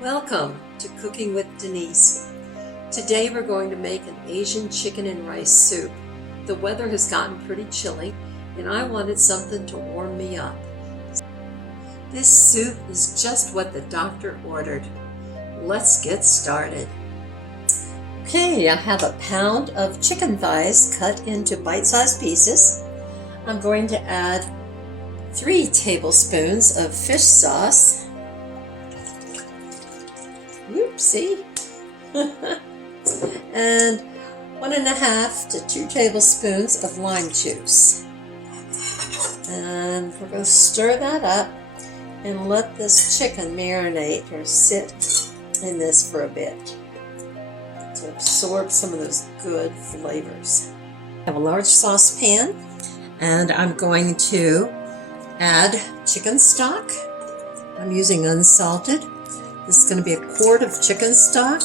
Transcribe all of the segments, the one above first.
Welcome to Cooking with Denise. Today we're going to make an Asian chicken and rice soup. The weather has gotten pretty chilly and I wanted something to warm me up. This soup is just what the doctor ordered. Let's get started. Okay, I have a pound of chicken thighs cut into bite-sized pieces. I'm going to add 3 tablespoons of fish sauce. Oopsie. And 1.5 to 2 tablespoons of lime juice. And we're going to stir that up and let this chicken marinate or sit in this for a bit to absorb some of those good flavors. I have a large saucepan and I'm going to add chicken stock. I'm using unsalted. This is going to be 1 quart of chicken stock,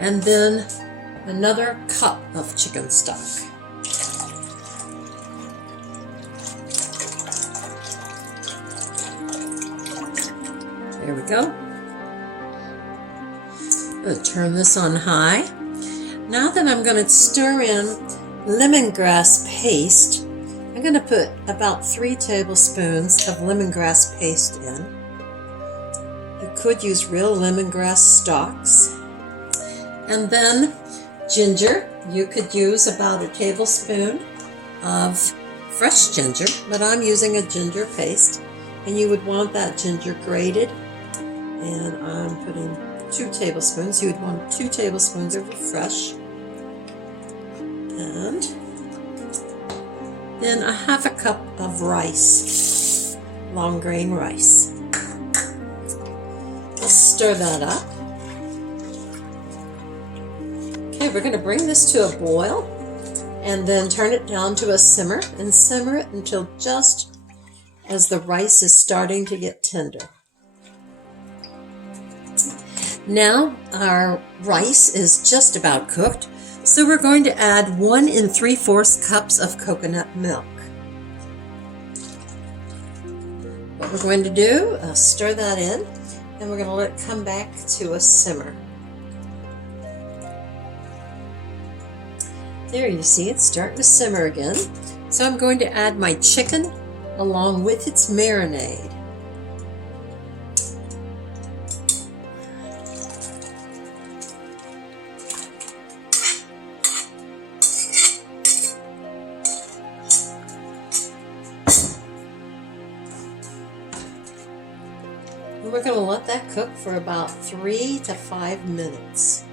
and then another cup of chicken stock. There we go. I'm going to turn this on high. Now that I'm going to stir in lemongrass paste, I'm going to put about 3 tablespoons of lemongrass paste in. You could use real lemongrass stalks. And then ginger. You could use about 1 tablespoon of fresh ginger, but I'm using a ginger paste. And you would want that ginger grated. And I'm putting 2 tablespoons. You would want 2 tablespoons of fresh. And then 1/2 cup of rice, long grain rice. Let's stir that up. Okay, we're going to bring this to a boil and then turn it down to a simmer and simmer it until just as the rice is starting to get tender. Now our rice is just about cooked, so we're going to add 1 3/4 cups of coconut milk. What we're going to do, stir that in, and we're going to let it come back to a simmer. There, you see it's starting to simmer again. So I'm going to add my chicken along with its marinade. And we're going to let that cook for about 3 to 5 minutes.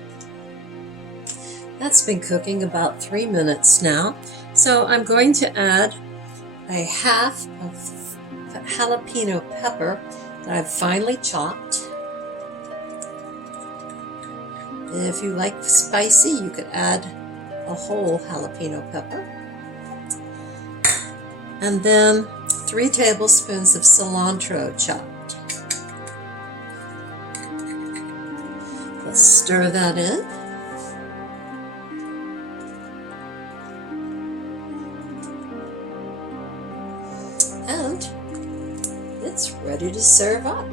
That's been cooking about 3 minutes now. So I'm going to add 1/2 of jalapeno pepper that I've finely chopped. If you like spicy, you could add a whole jalapeno pepper. And then 3 tablespoons of cilantro chopped. Let's stir that in. And it's ready to serve up.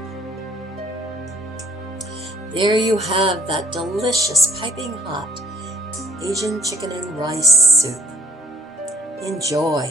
There you have that delicious piping hot Asian chicken and rice soup. Enjoy.